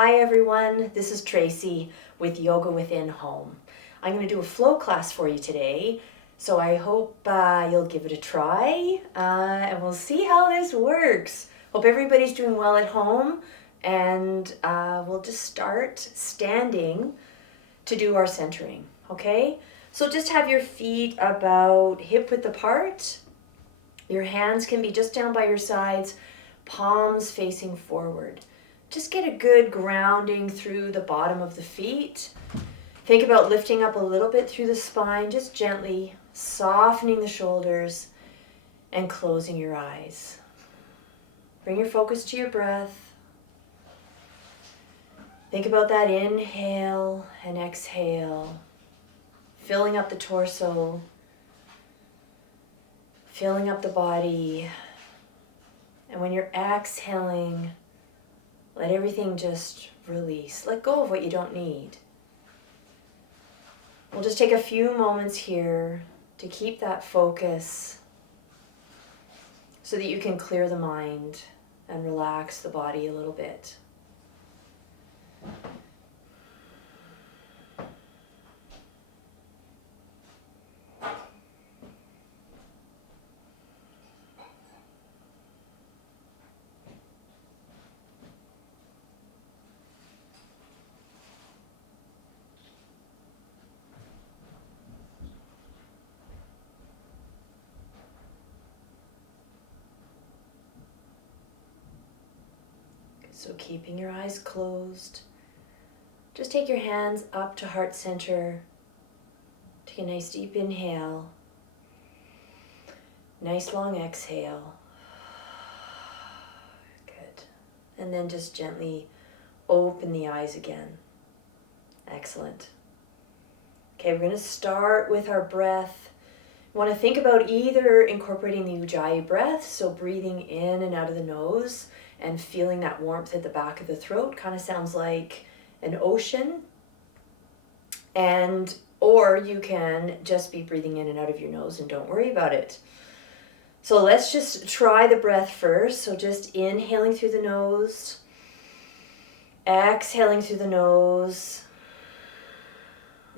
Hi everyone, this is Tracy with Yoga Within Home. I'm going to do a flow class for you today, so I hope you'll give it a try and we'll see how this works. Hope everybody's doing well at home, and we'll just start standing to do our centering, okay? So just have your feet about hip width apart. Your hands can be just down by your sides, palms facing forward. Just get a good grounding through the bottom of the feet. Think about lifting up a little bit through the spine, just gently softening the shoulders and closing your eyes. Bring your focus to your breath. Think about that inhale and exhale, filling up the torso, filling up the body. And when you're exhaling, let everything just release. Let go of what you don't need. We'll just take a few moments here to keep that focus so that you can clear the mind and relax the body a little bit. So keeping your eyes closed, just take your hands up to heart center. Take a nice deep inhale, nice long exhale. Good. And then just gently open the eyes again. Excellent. Okay, we're going to start with our breath. We want to think about either incorporating the Ujjayi breath, so breathing in and out of the nose, and feeling that warmth at the back of the throat. Kind of sounds like an ocean. Or you can just be breathing in and out of your nose and don't worry about it. So let's just try the breath first. So just inhaling through the nose, exhaling through the nose.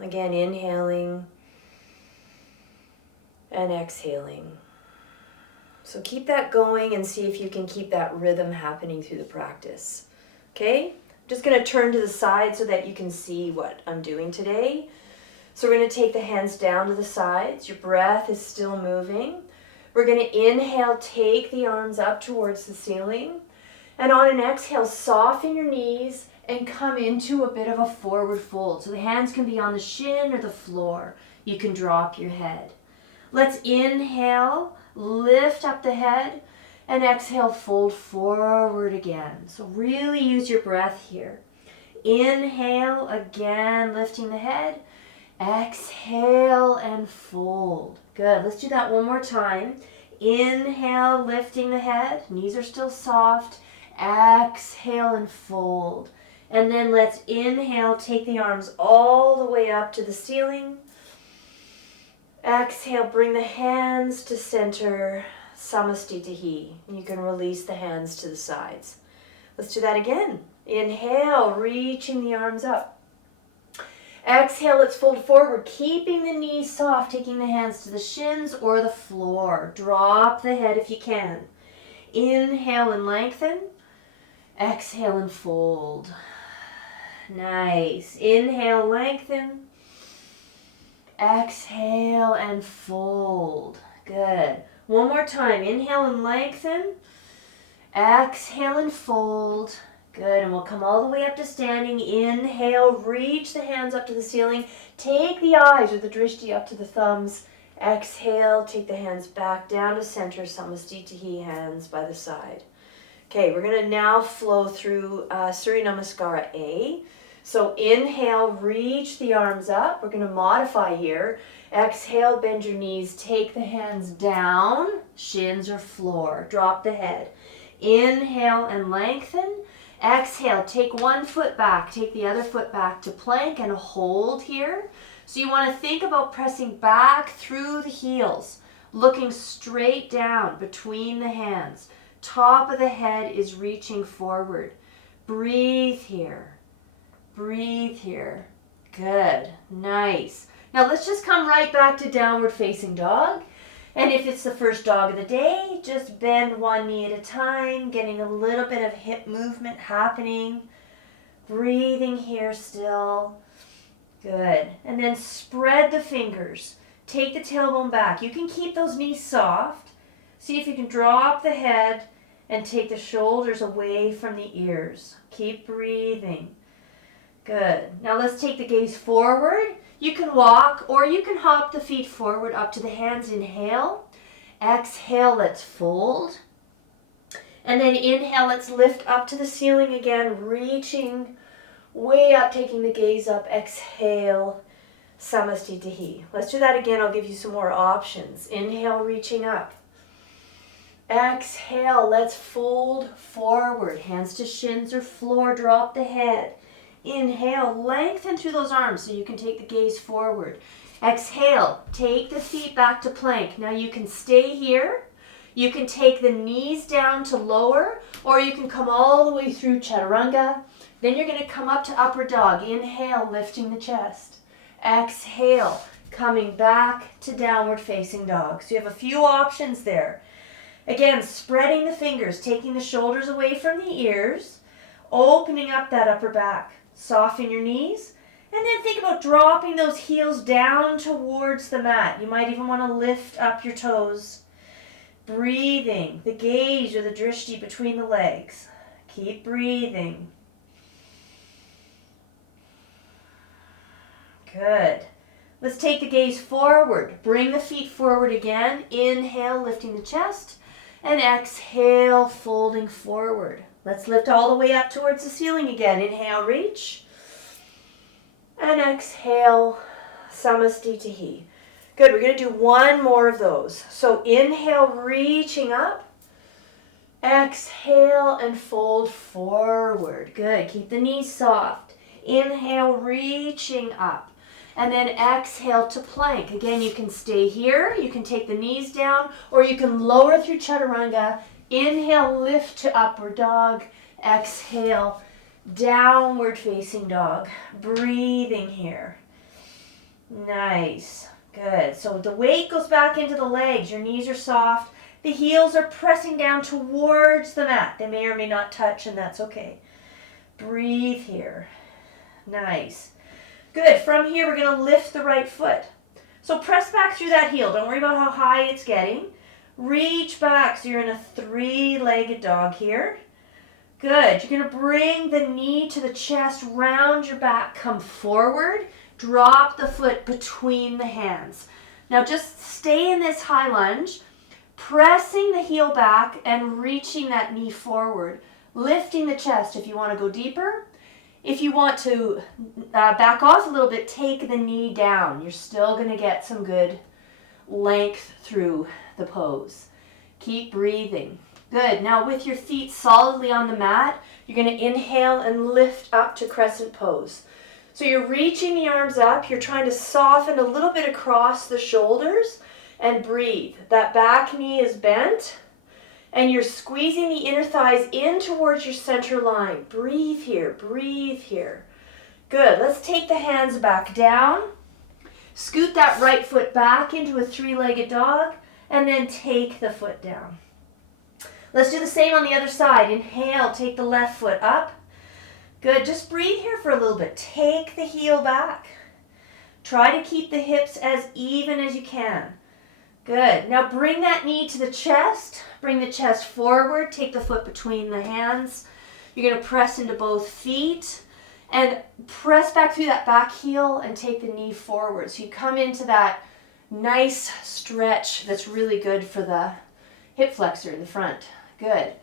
Again, inhaling and exhaling. So keep that going and see if you can keep that rhythm happening through the practice. Okay? I'm just going to turn to the side so that you can see what I'm doing today. So we're going to take the hands down to the sides. Your breath is still moving. We're going to inhale, take the arms up towards the ceiling. And on an exhale, soften your knees and come into a bit of a forward fold. So the hands can be on the shin or the floor. You can drop your head. Let's inhale, lift up the head, and exhale, fold forward again. So really use your breath here. Inhale, again, lifting the head. Exhale and fold. Good. Let's do that one more time. Inhale, lifting the head. Knees are still soft. Exhale and fold. And then let's inhale, take the arms all the way up to the ceiling. Exhale, bring the hands to center, samastitihi. You can release the hands to the sides. Let's do that again. Inhale, reaching the arms up. Exhale, let's fold forward, keeping the knees soft, taking the hands to the shins or the floor. Drop the head if you can. Inhale and lengthen. Exhale and fold. Nice. Inhale, lengthen. Exhale and fold. Good. One more time. Inhale and lengthen. Exhale and fold. Good. And we'll come all the way up to standing. Inhale, reach the hands up to the ceiling. Take the eyes or the drishti up to the thumbs. Exhale, take the hands back down to center. Samastitihi, hands by the side. Okay, we're going to now flow through Surya namaskara A. So inhale, reach the arms up. We're going to modify here. Exhale, bend your knees. Take the hands down, shins or floor. Drop the head. Inhale and lengthen. Exhale, take one foot back. Take the other foot back to plank and hold here. So you want to think about pressing back through the heels, looking straight down between the hands. Top of the head is reaching forward. Breathe here. Breathe here. Good. Nice. Now let's just come right back to downward facing dog. And if it's the first dog of the day, just bend one knee at a time, getting a little bit of hip movement happening. Breathing here still. Good. And then spread the fingers. Take the tailbone back. You can keep those knees soft. See if you can drop the head and take the shoulders away from the ears. Keep breathing. Good. Now let's take the gaze forward. You can walk or you can hop the feet forward up to the hands. Inhale. Exhale, let's fold. And then inhale, let's lift up to the ceiling again, reaching way up, taking the gaze up. Exhale, samastitihi. Let's do that again. I'll give you some more options. Inhale, reaching up. Exhale, let's fold forward. Hands to shins or floor, drop the head. Inhale, lengthen through those arms so you can take the gaze forward. Exhale, take the feet back to plank. Now you can stay here. You can take the knees down to lower, or you can come all the way through chaturanga. Then you're going to come up to upward dog. Inhale, lifting the chest. Exhale, coming back to downward facing dog. So you have a few options there. Again, spreading the fingers, taking the shoulders away from the ears, opening up that upper back. Soften your knees, and then think about dropping those heels down towards the mat. You might even want to lift up your toes. Breathing, the gaze or the drishti between the legs. Keep breathing. Good. Let's take the gaze forward. Bring the feet forward again. Inhale, lifting the chest, and exhale, folding forward. Let's lift all the way up towards the ceiling again. Inhale, reach. And exhale, samastitihi. Good, we're going to do one more of those. So inhale, reaching up. Exhale and fold forward. Good, keep the knees soft. Inhale, reaching up. And then exhale to plank. Again, you can stay here. You can take the knees down, or you can lower through chaturanga. Inhale, lift to upward dog. Exhale, downward facing dog. Breathing here. Nice. Good. So the weight goes back into the legs. Your knees are soft. The heels are pressing down towards the mat. They may or may not touch, and that's okay. Breathe here. Nice. Good. From here, we're going to lift the right foot. So press back through that heel. Don't worry about how high it's getting. Reach back, so you're in a three-legged dog here. Good. You're going to bring the knee to the chest, round your back, come forward, drop the foot between the hands. Now just stay in this high lunge, pressing the heel back and reaching that knee forward, lifting the chest if you want to go deeper. If you want to back off a little bit, take the knee down. You're still going to get some good length through the pose. Keep breathing. Good. Now with your feet solidly on the mat, you're going to inhale and lift up to crescent pose. So you're reaching the arms up. You're trying to soften a little bit across the shoulders and breathe. That back knee is bent and you're squeezing the inner thighs in towards your center line. Breathe here. Breathe here. Good. Let's take the hands back down. Scoot that right foot back into a three-legged dog, and then take the foot down. Let's do the same on the other side. Inhale, take the left foot up. Good, just breathe here for a little bit. Take the heel back. Try to keep the hips as even as you can. Good, now bring that knee to the chest. Bring the chest forward, take the foot between the hands. You're going to press into both feet. And press back through that back heel and take the knee forward. So you come into that nice stretch that's really good for the hip flexor in the front. Good.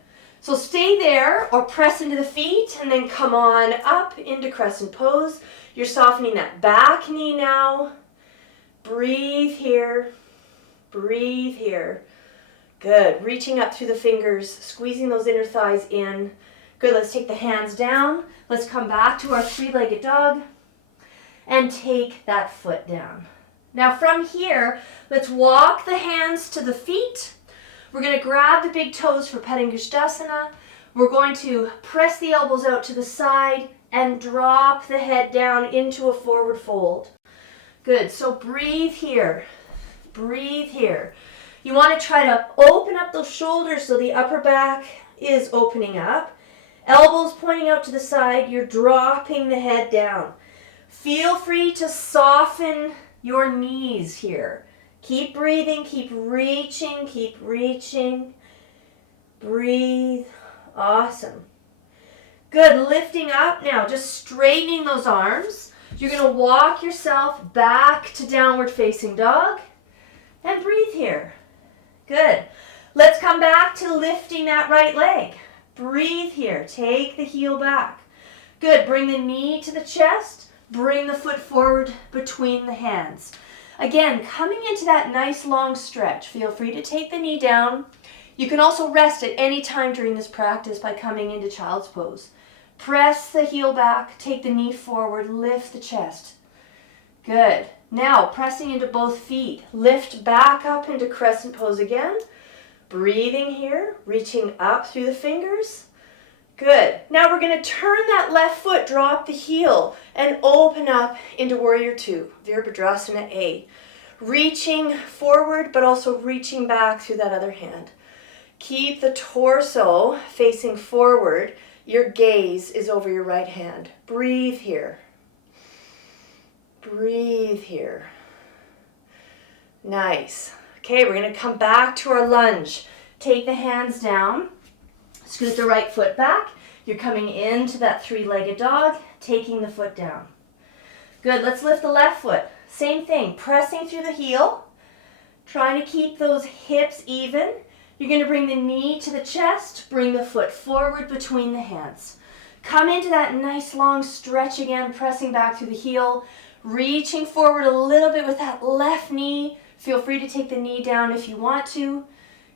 So stay there or press into the feet and then come on up into crescent pose. You're softening that back knee now. Breathe here. Breathe here. Good. Reaching up through the fingers, squeezing those inner thighs in. Good. Let's take the hands down. Let's come back to our three-legged dog and take that foot down. Now from here, let's walk the hands to the feet. We're going to grab the big toes for Padangusthasana. We're going to press the elbows out to the side and drop the head down into a forward fold. Good, so breathe here. Breathe here. You want to try to open up those shoulders so the upper back is opening up. Elbows pointing out to the side, you're dropping the head down. Feel free to soften your knees here. Keep breathing, keep reaching, keep reaching. Breathe. Awesome. Good, lifting up now, just straightening those arms. You're going to walk yourself back to downward facing dog and breathe here. Good. Let's come back to lifting that right leg. Breathe here. Take the heel back. Good. Bring the knee to the chest. Bring the foot forward between the hands. Again, coming into that nice long stretch. Feel free to take the knee down. You can also rest at any time during this practice by coming into child's pose. Press the heel back. Take the knee forward. Lift the chest. Good. Now, pressing into both feet. Lift back up into crescent pose again. Breathing here, reaching up through the fingers. Good. Now we're going to turn that left foot, drop the heel, and open up into Warrior Two, Virabhadrasana A. Reaching forward, but also reaching back through that other hand. Keep the torso facing forward. Your gaze is over your right hand. Breathe here. Breathe here. Nice. Okay, we're going to come back to our lunge. Take the hands down. Scoot the right foot back. You're coming into that three-legged dog, taking the foot down. Good, let's lift the left foot. Same thing, pressing through the heel. Trying to keep those hips even. You're going to bring the knee to the chest. Bring the foot forward between the hands. Come into that nice long stretch again, pressing back through the heel. Reaching forward a little bit with that left knee. Feel free to take the knee down if you want to.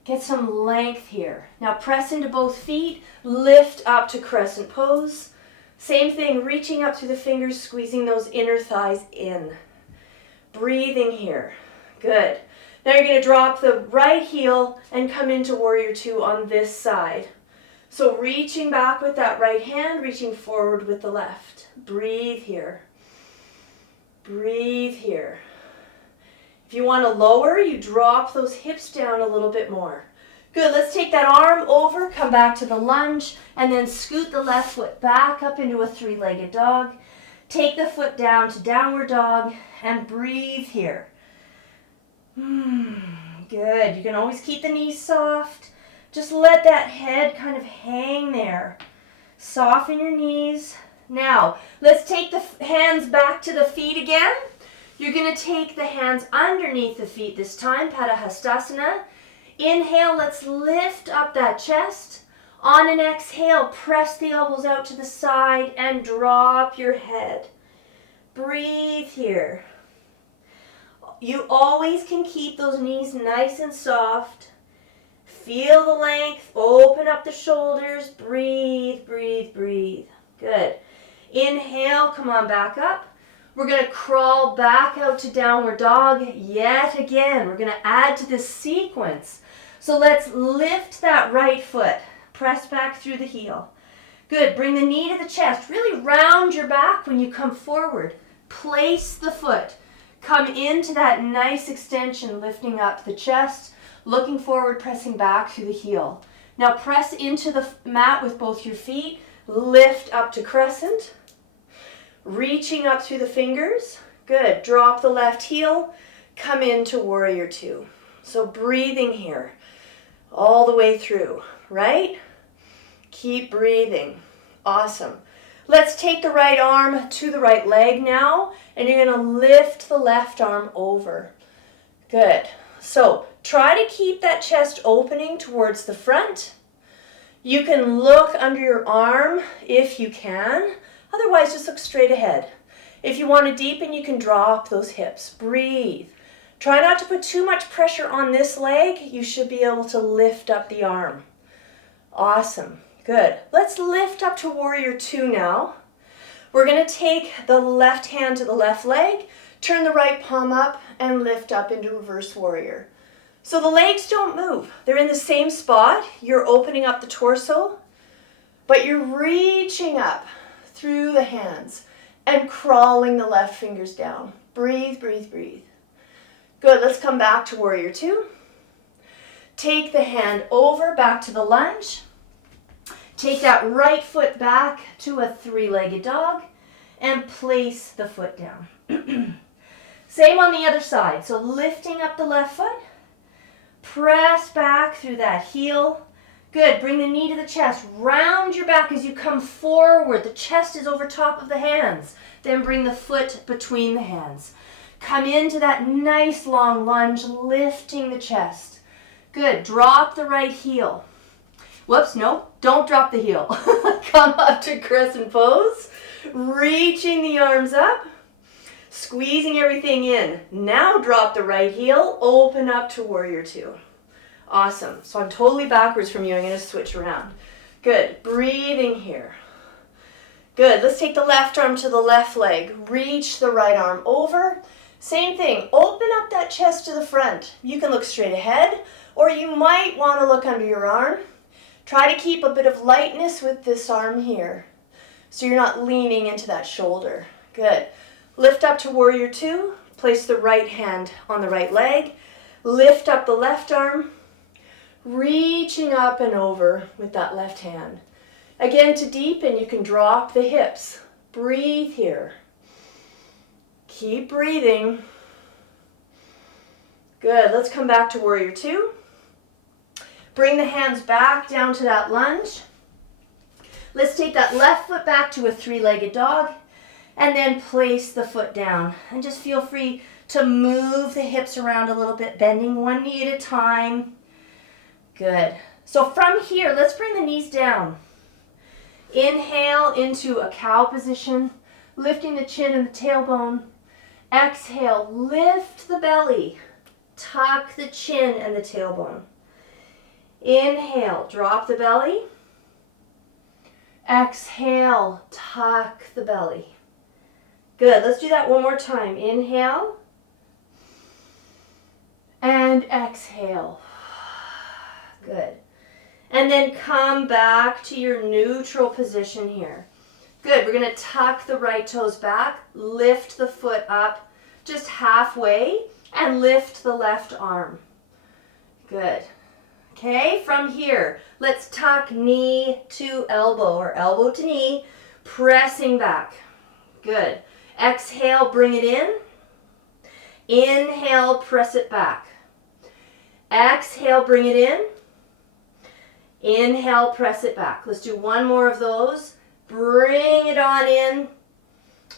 Get some length here. Now press into both feet. Lift up to crescent pose. Same thing, reaching up through the fingers, squeezing those inner thighs in. Breathing here. Good. Now you're going to drop the right heel and come into Warrior Two on this side. So reaching back with that right hand, reaching forward with the left. Breathe here. Breathe here. If you want to lower, you drop those hips down a little bit more. Good, let's take that arm over, come back to the lunge, and then scoot the left foot back up into a three-legged dog. Take the foot down to downward dog and breathe here. Good, you can always keep the knees soft. Just let that head kind of hang there. Soften your knees. Now, let's take the hands back to the feet again. You're going to take the hands underneath the feet this time, Padahastasana. Inhale, let's lift up that chest. On an exhale, press the elbows out to the side and drop your head. Breathe here. You always can keep those knees nice and soft. Feel the length, open up the shoulders, breathe, breathe, breathe. Good. Inhale, come on back up. We're going to crawl back out to downward dog yet again. We're going to add to this sequence. So let's lift that right foot. Press back through the heel. Good. Bring the knee to the chest. Really round your back when you come forward. Place the foot. Come into that nice extension, lifting up the chest. Looking forward, pressing back through the heel. Now press into the mat with both your feet. Lift up to crescent. Reaching up through the fingers. Good. Drop the left heel. Come into Warrior Two. So breathing here all the way through, right? Keep breathing. Awesome. Let's take the right arm to the right leg now, and you're going to lift the left arm over. Good. So try to keep that chest opening towards the front. You can look under your arm if you can. Otherwise, just look straight ahead. If you want to deepen, you can drop those hips. Breathe. Try not to put too much pressure on this leg. You should be able to lift up the arm. Awesome. Good. Let's lift up to Warrior Two now. We're going to take the left hand to the left leg, turn the right palm up, and lift up into Reverse Warrior. So the legs don't move. They're in the same spot. You're opening up the torso. But you're reaching up through the hands and crawling the left fingers down. Breathe, breathe, breathe. Good, let's come back to warrior two. Take the hand over, back to the lunge. Take that right foot back to a three-legged dog and place the foot down. Same on the other side. So lifting up the left foot, press back through that heel. Good, bring the knee to the chest. Round your back as you come forward. The chest is over top of the hands. Then bring the foot between the hands. Come into that nice long lunge, lifting the chest. Good, drop the right heel. Whoops, no, don't drop the heel. Come up to crescent pose, reaching the arms up, squeezing everything in. Now drop the right heel, open up to warrior two. Awesome. So I'm totally backwards from you. I'm going to switch around. Good. Breathing here. Good. Let's take the left arm to the left leg. Reach the right arm over. Same thing. Open up that chest to the front. You can look straight ahead, or you might want to look under your arm. Try to keep a bit of lightness with this arm here, so you're not leaning into that shoulder. Good. Lift up to warrior two. Place the right hand on the right leg. Lift up the left arm. Reaching up and over with that left hand. Again, to deepen, you can drop the hips. Breathe here. Keep breathing. Good. Let's come back to warrior two. Bring the hands back down to that lunge. Let's take that left foot back to a three-legged dog and then place the foot down. And just feel free to move the hips around a little bit, bending one knee at a time. Good. So from here, let's bring the knees down. Inhale into a cow position, lifting the chin and the tailbone. Exhale, lift the belly, tuck the chin and the tailbone. Inhale, drop the belly. Exhale, tuck the belly. Good. Let's do that one more time. Inhale and exhale. Good. And then come back to your neutral position here. Good. We're going to tuck the right toes back, lift the foot up just halfway, and lift the left arm. Good. Okay, from here, let's tuck knee to elbow or elbow to knee, pressing back. Good. Exhale, bring it in. Inhale, press it back. Exhale, bring it in. Inhale, press it back. Let's do one more of those. Bring it on in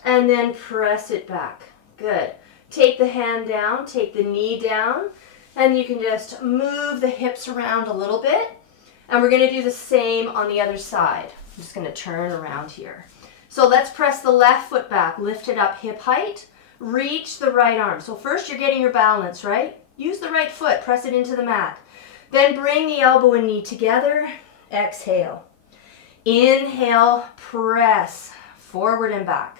and then press it back. Good. Take the hand down, take the knee down, and you can just move the hips around a little bit. And we're going to do the same on the other side. I'm just going to turn around here. So let's press the left foot back, lift it up hip height, reach the right arm. So first you're getting your balance, right? Use the right foot, press it into the mat. Then bring the elbow and knee together. Exhale. Inhale, press forward and back.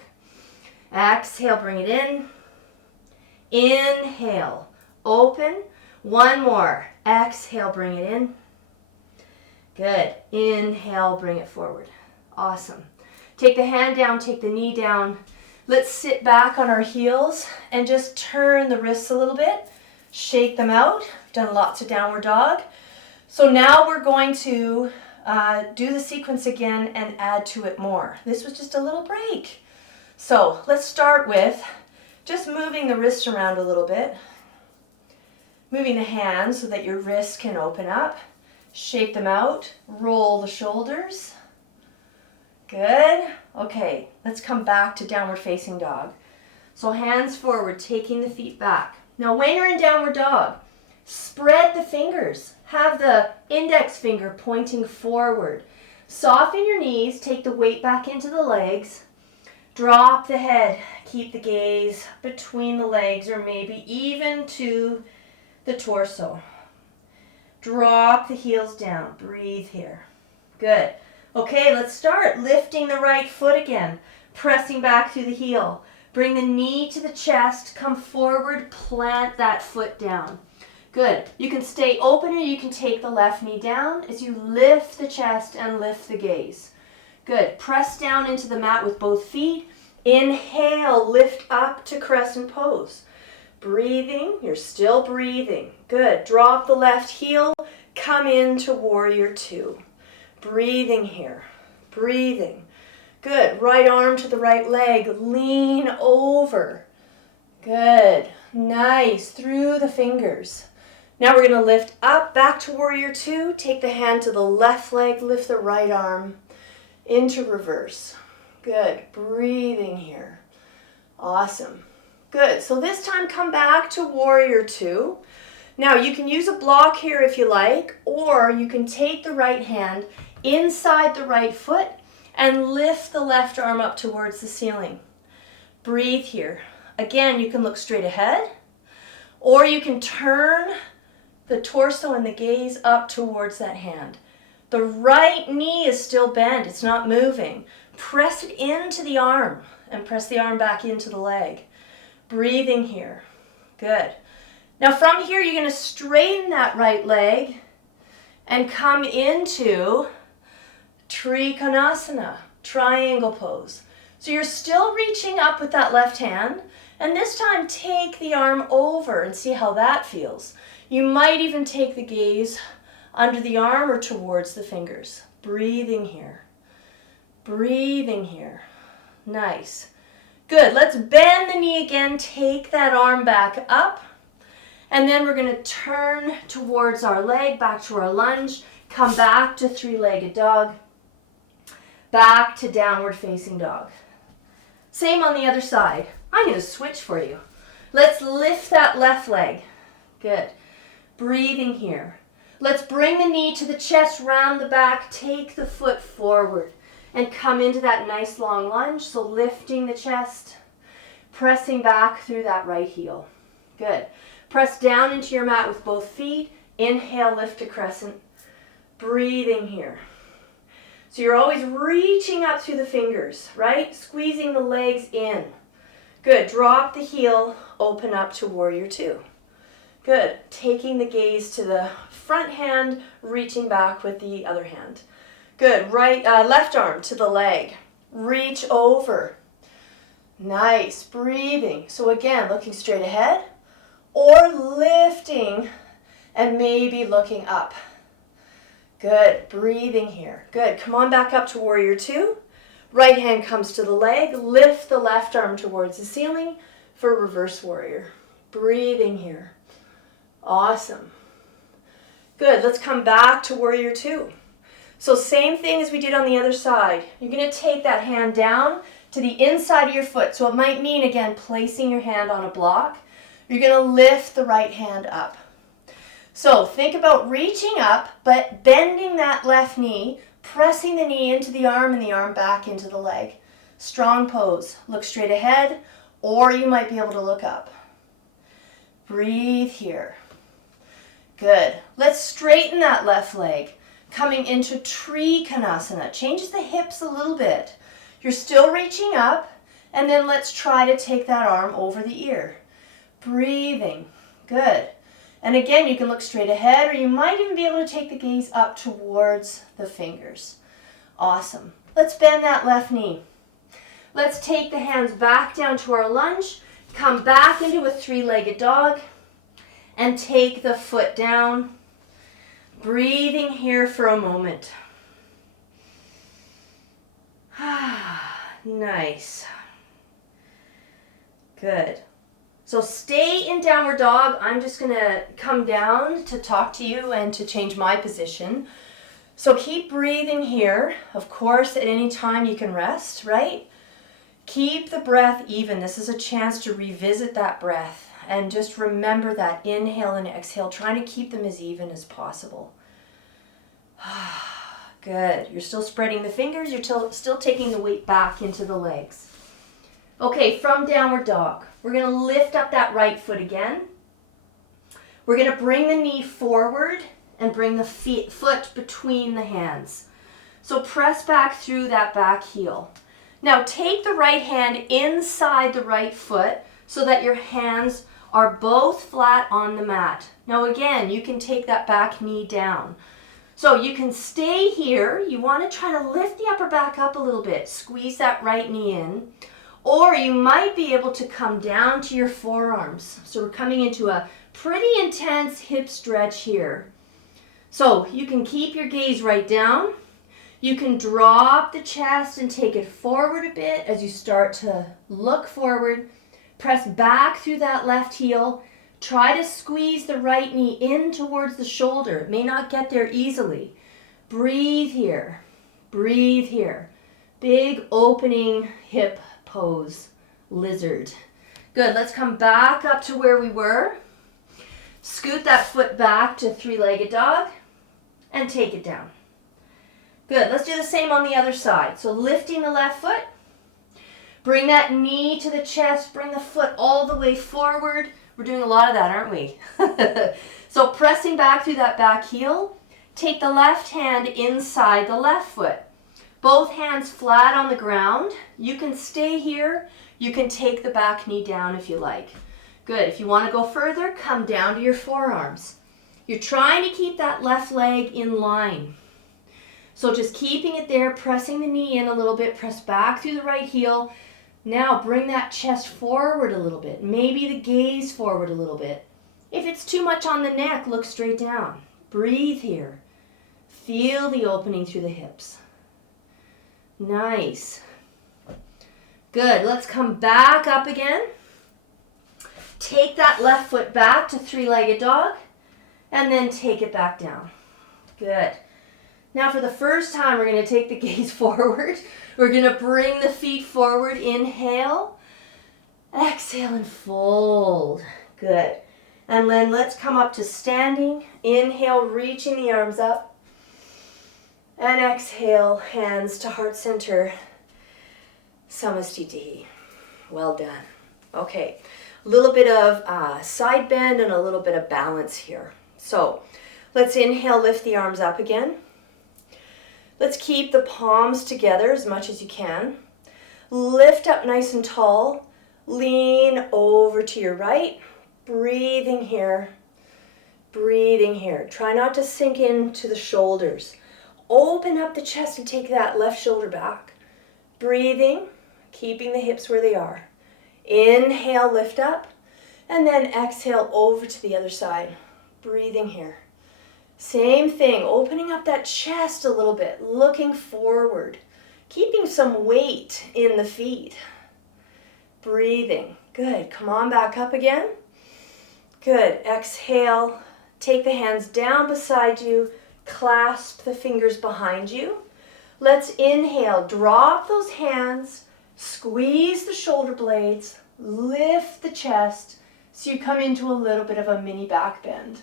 Exhale, bring it in. Inhale, open. One more. Exhale, bring it in. Good. Inhale, bring it forward. Awesome. Take the hand down, take the knee down. Let's sit back on our heels and just turn the wrists a little bit. Shake them out. We've done lots of downward dog. So now we're going to do the sequence again and add to it more. This was just a little break. So let's start with just moving the wrists around a little bit. Moving the hands so that your wrists can open up. Shake them out. Roll the shoulders. Good. Okay, let's come back to downward facing dog. So hands forward, taking the feet back. Now when you're in downward dog, spread the fingers. Have the index finger pointing forward. Soften your knees, take the weight back into the legs. Drop the head, keep the gaze between the legs or maybe even to the torso. Drop the heels down, breathe here. Good. Okay, let's start lifting the right foot again, pressing back through the heel. Bring the knee to the chest, come forward, plant that foot down. Good. You can stay open or you can take the left knee down as you lift the chest and lift the gaze. Good. Press down into the mat with both feet. Inhale, lift up to crescent pose. Breathing, you're still breathing. Good. Drop the left heel, come into warrior two. Breathing here, breathing. Good. Right arm to the right leg, lean over. Good. Nice. Through the fingers. Now we're going to lift up, back to warrior two. Take the hand to the left leg, lift the right arm into reverse. Good. Breathing here. Awesome. Good. So this time come back to warrior two. Now you can use a block here if you like, or you can take the right hand inside the right foot and lift the left arm up towards the ceiling. Breathe here. Again, you can look straight ahead, or you can turn the torso and the gaze up towards that hand. The right knee is still bent, it's not moving. Press it into the arm and press the arm back into the leg. Breathing here. Good. Now from here, you're going to straighten that right leg and come into Trikonasana, triangle pose. So you're still reaching up with that left hand, and this time take the arm over and see how that feels. You might even take the gaze under the arm or towards the fingers. Breathing here. Breathing here. Nice. Good. Let's bend the knee again. Take that arm back up. And then we're going to turn towards our leg, back to our lunge. Come back to three-legged dog. Back to downward facing dog. Same on the other side. I'm going to switch for you. Let's lift that left leg. Good. Breathing here. Let's bring the knee to the chest, round the back, take the foot forward, and come into that nice long lunge. So lifting the chest, pressing back through that right heel. Good. Press down into your mat with both feet. Inhale, lift to crescent. Breathing here. So you're always reaching up through the fingers, right? Squeezing the legs in. Good. Drop the heel, open up to warrior two. Good. Taking the gaze to the front hand, reaching back with the other hand. Good. Left arm to the leg. Reach over. Nice. Breathing. So again, looking straight ahead or lifting and maybe looking up. Good. Breathing here. Good. Come on back up to warrior two. Right hand comes to the leg. Lift the left arm towards the ceiling for reverse warrior. Breathing here. Awesome. Good. Let's come back to warrior two. So same thing as we did on the other side. You're going to take that hand down to the inside of your foot. So it might mean, again, placing your hand on a block. You're going to lift the right hand up. So think about reaching up, but bending that left knee, pressing the knee into the arm and the arm back into the leg. Strong pose. Look straight ahead, or you might be able to look up. Breathe here. Good. Let's straighten that left leg. Coming into Trikonasana. Changes the hips a little bit. You're still reaching up, and then let's try to take that arm over the ear. Breathing. Good. And again, you can look straight ahead, or you might even be able to take the gaze up towards the fingers. Awesome. Let's bend that left knee. Let's take the hands back down to our lunge. Come back into a three-legged dog and take the foot down. Breathing here for a moment. Nice. Good. So stay in downward dog. I'm just going to come down to talk to you and to change my position. So keep breathing here. Of course, at any time you can rest, right? Keep the breath even. This is a chance to revisit that breath. And just remember that inhale and exhale, trying to keep them as even as possible. Good. You're still spreading the fingers. You're still taking the weight back into the legs. Okay, from downward dog, we're going to lift up that right foot again. We're going to bring the knee forward and bring the foot between the hands. So press back through that back heel. Now take the right hand inside the right foot so that your hands are both flat on the mat. Now again, you can take that back knee down. So you can stay here. You want to try to lift the upper back up a little bit. Squeeze that right knee in. Or you might be able to come down to your forearms. So we're coming into a pretty intense hip stretch here. So you can keep your gaze right down. You can drop the chest and take it forward a bit as you start to look forward. Press back through that left heel. Try to squeeze the right knee in towards the shoulder. It may not get there easily. Breathe here. Breathe here. Big opening hip pose. Lizard. Good. Let's come back up to where we were. Scoot that foot back to three-legged dog and take it down. Good. Let's do the same on the other side. So lifting the left foot. Bring that knee to the chest. Bring the foot all the way forward. We're doing a lot of that, aren't we? So pressing back through that back heel. Take the left hand inside the left foot. Both hands flat on the ground. You can stay here. You can take the back knee down if you like. Good. If you want to go further, come down to your forearms. You're trying to keep that left leg in line. So just keeping it there, pressing the knee in a little bit, press back through the right heel. Now bring that chest forward a little bit. Maybe the gaze forward a little bit. If it's too much on the neck, look straight down. Breathe here. Feel the opening through the hips. Nice. Good. Let's come back up again. Take that left foot back to three-legged dog and then take it back down. Good. Now for the first time, we're going to take the gaze forward. We're going to bring the feet forward. Inhale. Exhale and fold. Good. And then let's come up to standing. Inhale, reaching the arms up. And exhale, hands to heart center. Samastitihi. Well done. Okay. A little bit of side bend and a little bit of balance here. So let's inhale, lift the arms up again. Let's keep the palms together as much as you can. Lift up nice and tall. Lean over to your right. Breathing here. Breathing here. Try not to sink into the shoulders. Open up the chest and take that left shoulder back. Breathing, keeping the hips where they are. Inhale, lift up. And then exhale over to the other side. Breathing here. Same thing, opening up that chest a little bit, looking forward, keeping some weight in the feet. Breathing. Good. Come on back up again. Good. Exhale. Take the hands down beside you. Clasp the fingers behind you. Let's inhale. Drop those hands. Squeeze the shoulder blades. Lift the chest so you come into a little bit of a mini back bend.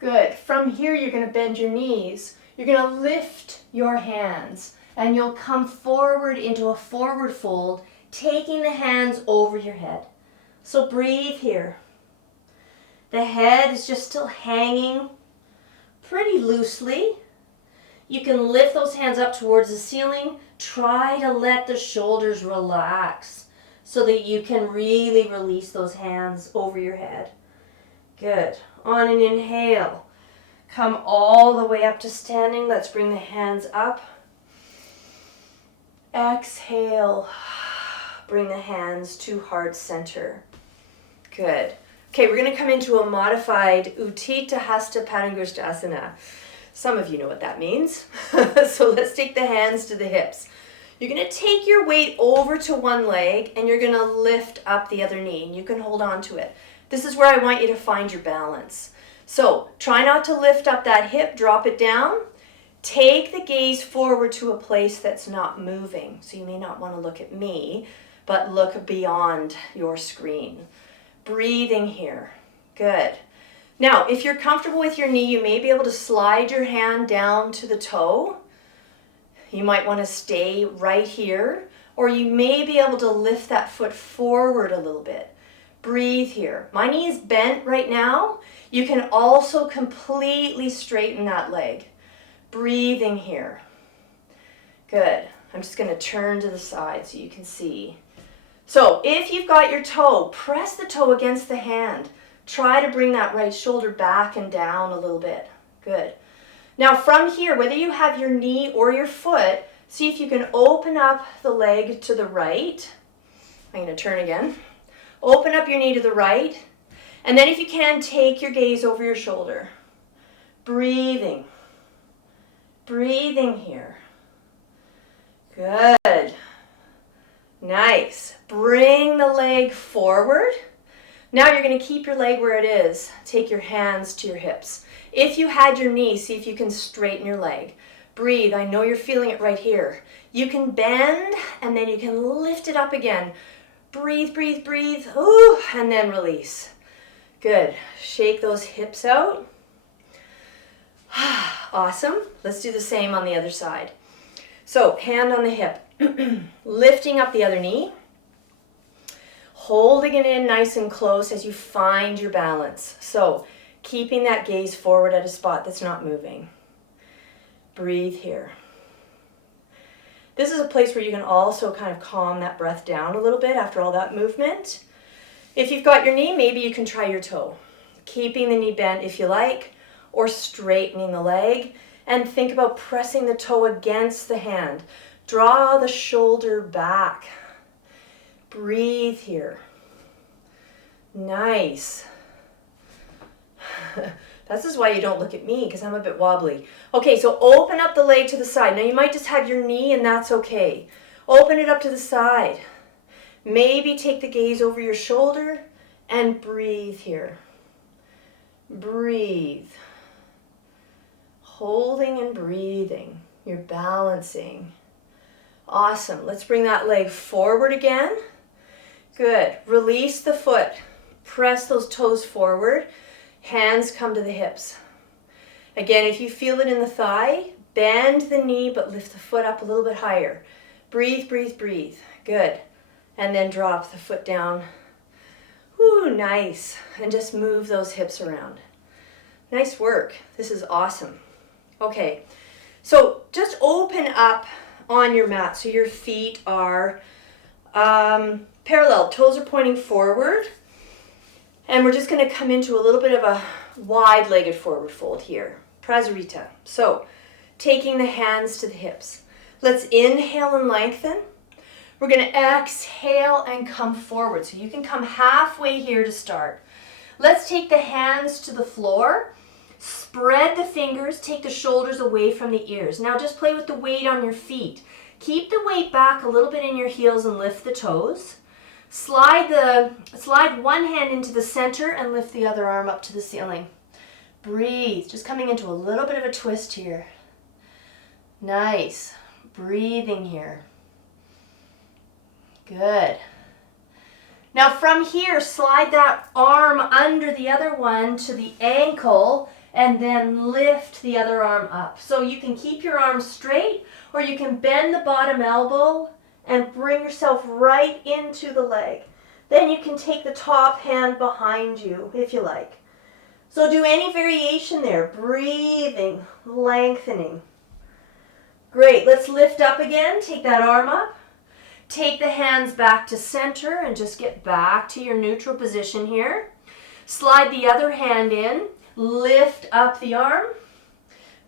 Good. From here, you're going to bend your knees. You're going to lift your hands, and you'll come forward into a forward fold, taking the hands over your head. So breathe here. The head is just still hanging pretty loosely. You can lift those hands up towards the ceiling. Try to let the shoulders relax so that you can really release those hands over your head. Good. On an inhale, come all the way up to standing. Let's bring the hands up. Exhale, bring the hands to heart center. Good. Okay, we're going to come into a modified Utthita Hasta Padangusthasana. Some of you know what that means. So let's take the hands to the hips. You're going to take your weight over to one leg and you're going to lift up the other knee, and you can hold on to it. This is where I want you to find your balance. So try not to lift up that hip, drop it down. Take the gaze forward to a place that's not moving. So you may not want to look at me, but look beyond your screen. Breathing here. Good. Now, if you're comfortable with your knee, you may be able to slide your hand down to the toe. You might want to stay right here, or you may be able to lift that foot forward a little bit. Breathe here. My knee is bent right now. You can also completely straighten that leg. Breathing here. Good. I'm just going to turn to the side so you can see. So if you've got your toe, press the toe against the hand. Try to bring that right shoulder back and down a little bit. Good. Now from here, whether you have your knee or your foot, see if you can open up the leg to the right. I'm going to turn again. Open up your knee to the right. And then if you can, take your gaze over your shoulder. Breathing. Breathing here. Good. Nice. Bring the leg forward. Now you're going to keep your leg where it is. Take your hands to your hips. If you had your knee, see if you can straighten your leg. Breathe. I know you're feeling it right here. You can bend and then you can lift it up again. Breathe, breathe, breathe. Ooh, and then release. Good. Shake those hips out. Awesome. Let's do the same on the other side. So, hand on the hip. Lifting up the other knee. Holding it in nice and close as you find your balance. So, keeping that gaze forward at a spot that's not moving. Breathe here. This is a place where you can also kind of calm that breath down a little bit after all that movement. If you've got your knee, maybe you can try your toe. Keeping the knee bent if you like, or straightening the leg. And think about pressing the toe against the hand. Draw the shoulder back. Breathe here. Nice. This is why you don't look at me, because I'm a bit wobbly. Okay, so open up the leg to the side. Now you might just have your knee and that's okay. Open it up to the side. Maybe take the gaze over your shoulder and breathe here. Breathe. Holding and breathing. You're balancing. Awesome. Let's bring that leg forward again. Good. Release the foot. Press those toes forward. Hands come to the hips. Again, if you feel it in the thigh, bend the knee but lift the foot up a little bit higher. Breathe, breathe, breathe. Good. And then drop the foot down. Ooh, nice. And just move those hips around. Nice work. This is awesome. Okay, so just open up on your mat so your feet are parallel. Toes are pointing forward. And we're just going to come into a little bit of a wide-legged forward fold here. Prasarita. So, taking the hands to the hips. Let's inhale and lengthen. We're going to exhale and come forward. So you can come halfway here to start. Let's take the hands to the floor. Spread the fingers. Take the shoulders away from the ears. Now just play with the weight on your feet. Keep the weight back a little bit in your heels and lift the toes. Slide one hand into the center and lift the other arm up to the ceiling. Breathe. Just coming into a little bit of a twist here. Nice. Breathing here. Good. Now from here, slide that arm under the other one to the ankle and then lift the other arm up. So you can keep your arm straight or you can bend the bottom elbow and bring yourself right into the leg. Then you can take the top hand behind you if you like. So do any variation there. Breathing, lengthening. Great, let's lift up again. Take that arm up. Take the hands back to center and just get back to your neutral position here. Slide the other hand in. Lift up the arm.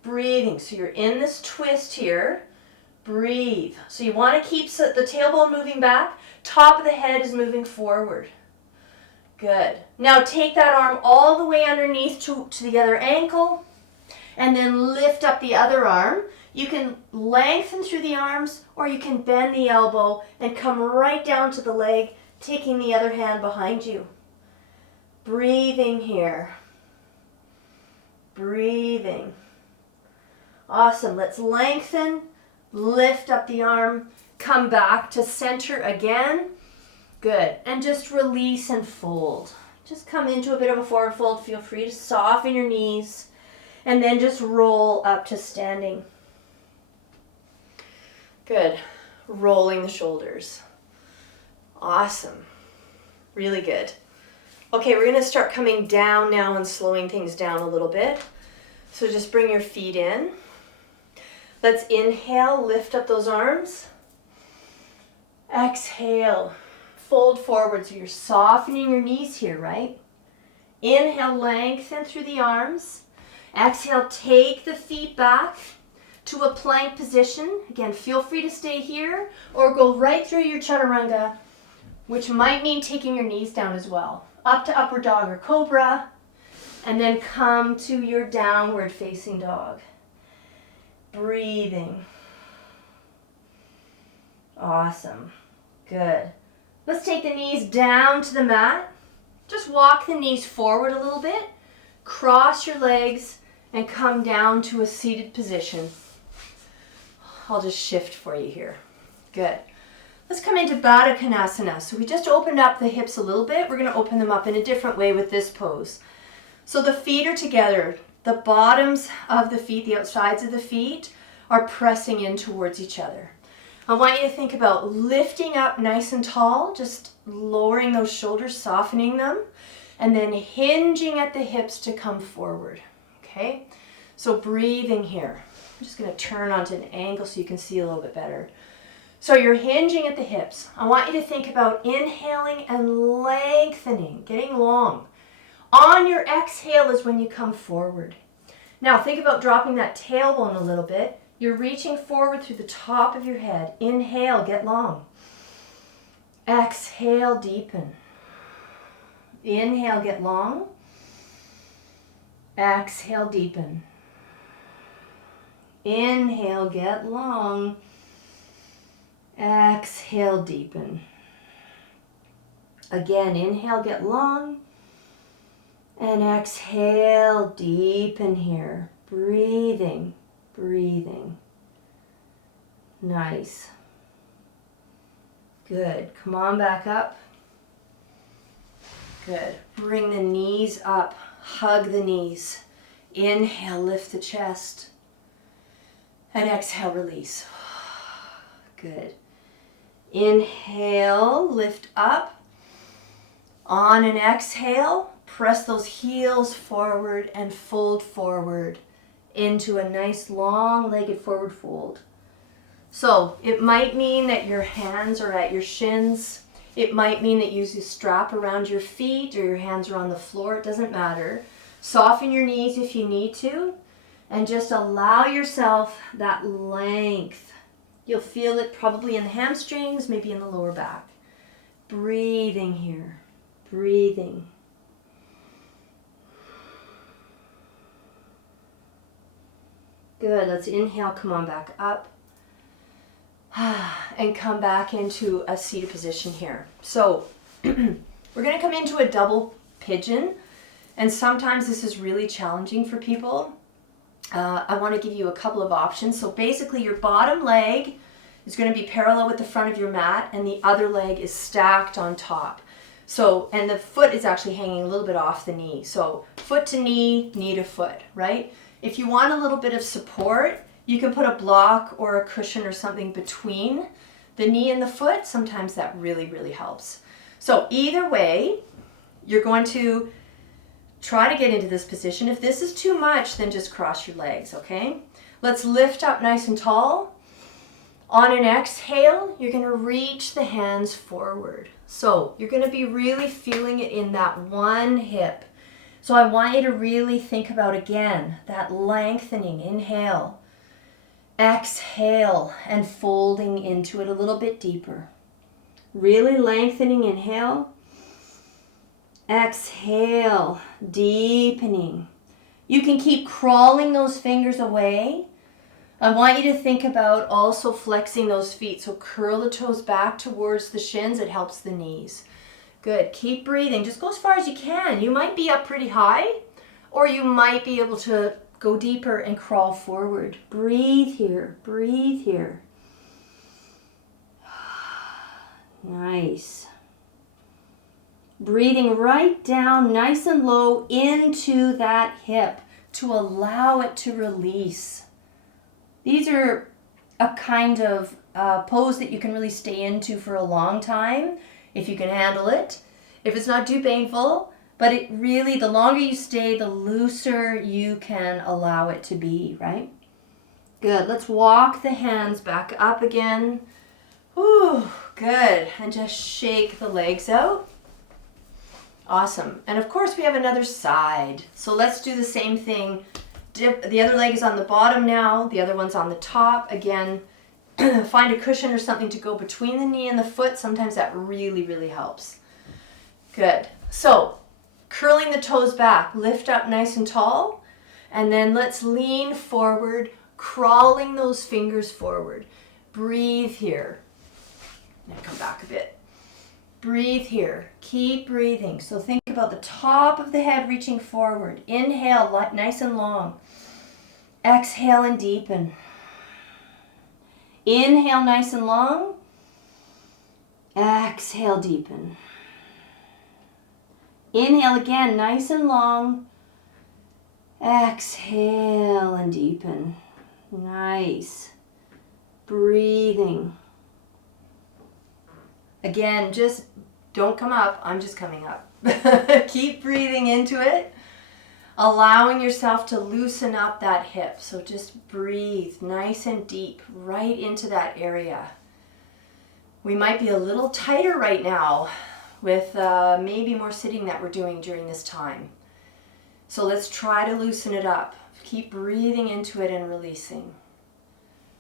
Breathing. So you're in this twist here. Breathe. So you want to keep the tailbone moving back. Top of the head is moving forward. Good. Now take that arm all the way underneath to the other ankle and then lift up the other arm. You can lengthen through the arms or you can bend the elbow and come right down to the leg, taking the other hand behind you. Breathing here. Breathing. Awesome. Let's lengthen. Lift up the arm, come back to center again. Good. And just release and fold. Just come into a bit of a forward fold. Feel free to soften your knees and then just roll up to standing. Good. Rolling the shoulders. Awesome. Really good. Okay, we're going to start coming down now and slowing things down a little bit. So just bring your feet in. Let's inhale, lift up those arms. Exhale, fold forward. So you're softening your knees here, right? Inhale, lengthen through the arms. Exhale, take the feet back to a plank position. Again, feel free to stay here or go right through your chaturanga, which might mean taking your knees down as well. Up to upward dog or cobra, and then come to your downward facing dog. Breathing. Awesome. Good. Let's take the knees down to the mat. Just walk the knees forward a little bit. Cross your legs and come down to a seated position. I'll just shift for you here. Good. Let's come into Baddha Konasana. So we just opened up the hips a little bit. We're going to open them up in a different way with this pose. So the feet are together. The bottoms of the feet, the outsides of the feet, are pressing in towards each other. I want you to think about lifting up nice and tall, just lowering those shoulders, softening them, and then hinging at the hips to come forward. Okay? So breathing here. I'm just going to turn onto an angle so you can see a little bit better. So you're hinging at the hips. I want you to think about inhaling and lengthening, getting long. On your exhale is when you come forward. Now think about dropping that tailbone a little bit. You're reaching forward through the top of your head. Inhale, get long. Exhale, deepen. Inhale, get long. Exhale, deepen. Inhale, get long. Exhale, deepen. Again, inhale, get long. And exhale, deepen here. Breathing, breathing. Nice. Good. Come on back up. Good. Bring the knees up. Hug the knees. Inhale, lift the chest. And exhale, release. Good. Inhale, lift up. On an exhale, press those heels forward and fold forward into a nice long-legged forward fold. So it might mean that your hands are at your shins. It might mean that you use a strap around your feet or your hands are on the floor. It doesn't matter. Soften your knees if you need to, and just allow yourself that length. You'll feel it probably in the hamstrings, maybe in the lower back. Breathing here. Breathing. Good. Let's inhale. Come on back up. And come back into a seated position here. So we're going to come into a double pigeon. And sometimes this is really challenging for people. I want to give you a couple of options. So basically your bottom leg is going to be parallel with the front of your mat and the other leg is stacked on top. So, and the foot is actually hanging a little bit off the knee. So foot to knee, knee to foot, right? If you want a little bit of support, you can put a block or a cushion or something between the knee and the foot. Sometimes that really, really helps. So either way, you're going to try to get into this position. If this is too much, then just cross your legs, okay? Let's lift up nice and tall. On an exhale, you're going to reach the hands forward. So you're going to be really feeling it in that one hip. So I want you to really think about, again, that lengthening. Inhale. Exhale, and folding into it a little bit deeper. Really lengthening. Inhale. Exhale, deepening. You can keep crawling those fingers away. I want you to think about also flexing those feet. So curl the toes back towards the shins. It helps the knees. Good. Keep breathing. Just go as far as you can. You might be up pretty high, or you might be able to go deeper and crawl forward. Breathe here. Breathe here. Nice. Breathing right down nice and low into that hip to allow it to release. These are a kind of pose that you can really stay into for a long time if you can handle it. If it's not too painful, but it really, the longer you stay, the looser you can allow it to be, right? Good. Let's walk the hands back up again. Whew, good. And just shake the legs out. Awesome. And of course we have another side. So let's do the same thing The other leg is on the bottom now. The other one's on the top. Again, find a cushion or something to go between the knee and the foot. Sometimes that really, really helps. Good. So, curling the toes back. Lift up nice and tall. And then let's lean forward, crawling those fingers forward. Breathe here. And come back a bit. Breathe here. Keep breathing. So think about the top of the head reaching forward. Inhale, nice and long. Exhale and deepen. Inhale, nice and long. Exhale, deepen. Inhale again, nice and long. Exhale and deepen. Nice. Breathing. Again, just don't come up. I'm just coming up. Keep breathing into it. Allowing yourself to loosen up that hip. So just breathe nice and deep right into that area. We might be a little tighter right now with maybe more sitting that we're doing during this time. So let's try to loosen it up. Keep breathing into it and releasing.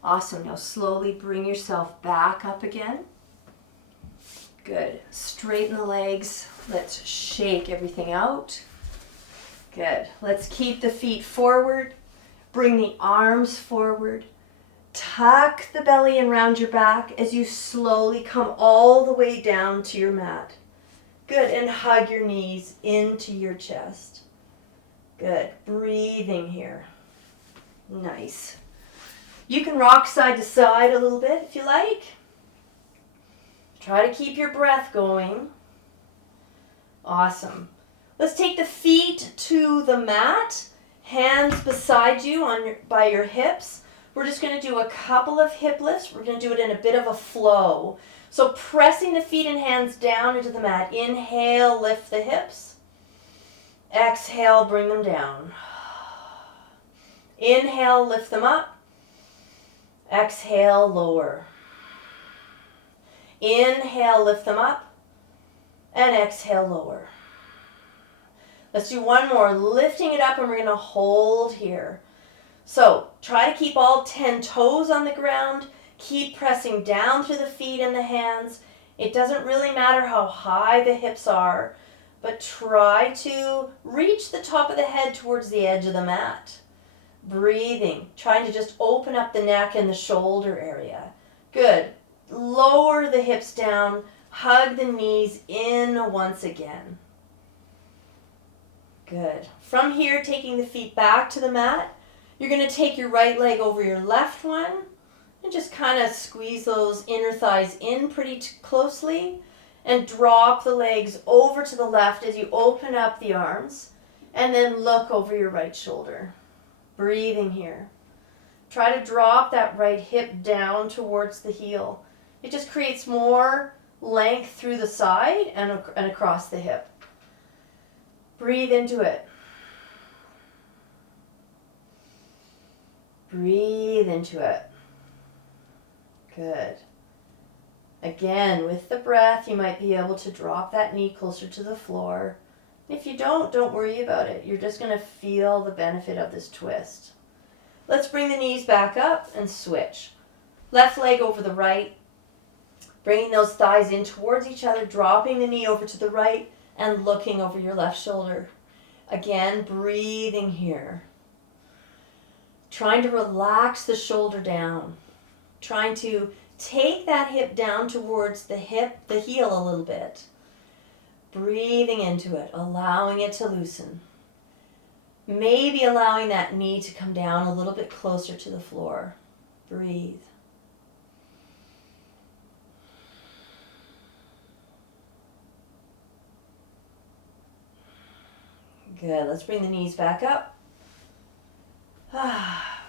Awesome. Now slowly bring yourself back up again. Good. Straighten the legs. Let's shake everything out. Good. Let's keep the feet forward. Bring the arms forward. Tuck the belly in around your back as you slowly come all the way down to your mat. Good. And hug your knees into your chest. Good. Breathing here. Nice. You can rock side to side a little bit if you like. Try to keep your breath going. Awesome. Let's take the feet to the mat, hands beside you by your hips. We're just going to do a couple of hip lifts. We're going to do it in a bit of a flow. So pressing the feet and hands down into the mat. Inhale, lift the hips. Exhale, bring them down. Inhale, lift them up. Exhale, lower. Inhale, lift them up. And exhale, lower. Let's do one more, lifting it up, and we're going to hold here. So try to keep all 10 toes on the ground. Keep pressing down through the feet and the hands. It doesn't really matter how high the hips are, but try to reach the top of the head towards the edge of the mat. Breathing, trying to just open up the neck and the shoulder area. Good. Lower the hips down. Hug the knees in once again. Good. From here, taking the feet back to the mat, you're going to take your right leg over your left one and just kind of squeeze those inner thighs in pretty closely and drop the legs over to the left as you open up the arms and then look over your right shoulder. Breathing here. Try to drop that right hip down towards the heel. It just creates more length through the side and across the hip. Breathe into it. Breathe into it. Good. Again, with the breath, you might be able to drop that knee closer to the floor. If you don't worry about it. You're just going to feel the benefit of this twist. Let's bring the knees back up and switch. Left leg over the right. Bringing those thighs in towards each other, dropping the knee over to the right and looking over your left shoulder. Again, breathing here. Trying to relax the shoulder down. Trying to take that hip down towards the heel a little bit. Breathing into it, allowing it to loosen. Maybe allowing that knee to come down a little bit closer to the floor. Breathe. Good. Let's bring the knees back up.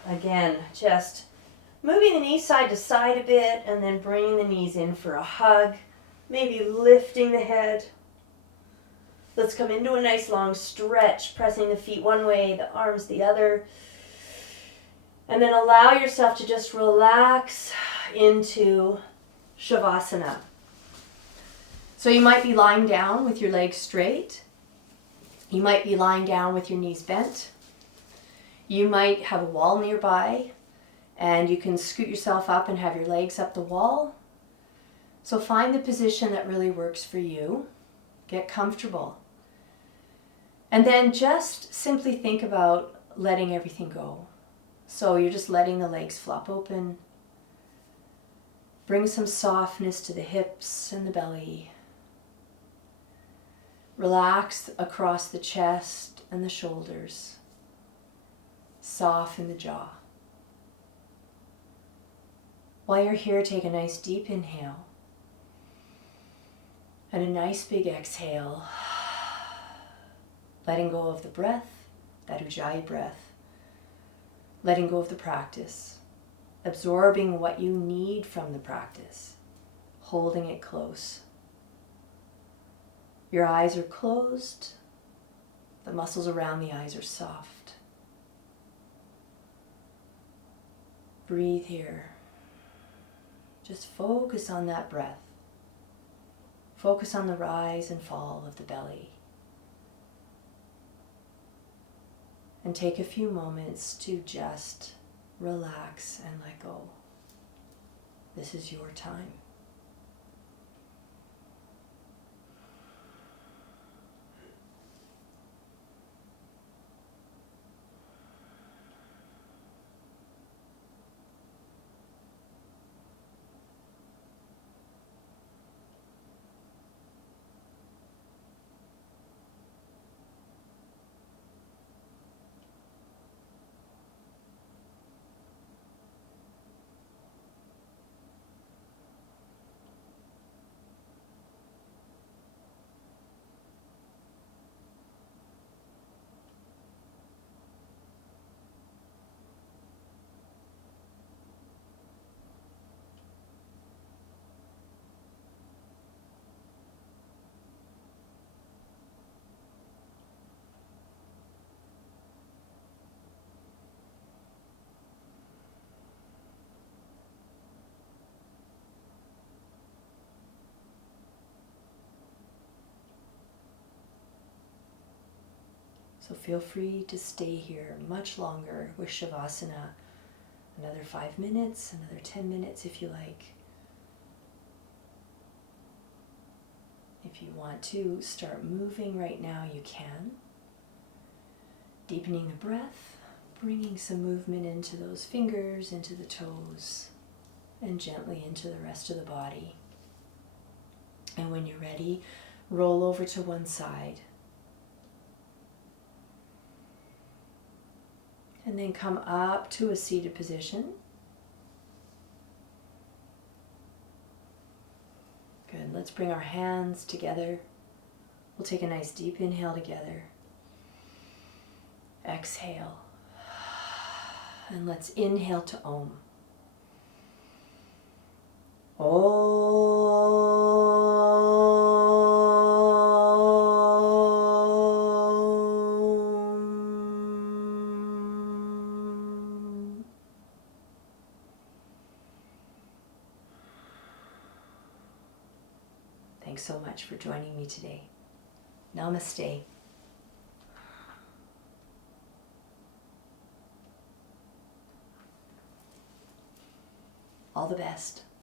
Again, just moving the knees side to side a bit and then bringing the knees in for a hug. Maybe lifting the head. Let's come into a nice long stretch, pressing the feet one way, the arms the other. And then allow yourself to just relax into Shavasana. So you might be lying down with your legs straight. You might be lying down with your knees bent. You might have a wall nearby and you can scoot yourself up and have your legs up the wall. So find the position that really works for you. Get comfortable. And then just simply think about letting everything go. So you're just letting the legs flop open. Bring some softness to the hips and the belly. Relax across the chest and the shoulders. Soften the jaw. While you're here, take a nice deep inhale and a nice big exhale. Letting go of the breath, that ujjayi breath. Letting go of the practice. Absorbing what you need from the practice. Holding it close. Your eyes are closed. The muscles around the eyes are soft. Breathe here. Just focus on that breath. Focus on the rise and fall of the belly. And take a few moments to just relax and let go. This is your time. So feel free to stay here much longer with Shavasana. Another 5 minutes, another 10 minutes if you like. If you want to start moving right now, you can. Deepening the breath, bringing some movement into those fingers, into the toes, and gently into the rest of the body. And when you're ready, roll over to one side. And then come up to a seated position. Good. Let's bring our hands together. We'll take a nice deep inhale together. Exhale. And let's inhale to Om. Thanks so much for joining me today. Namaste. All the best.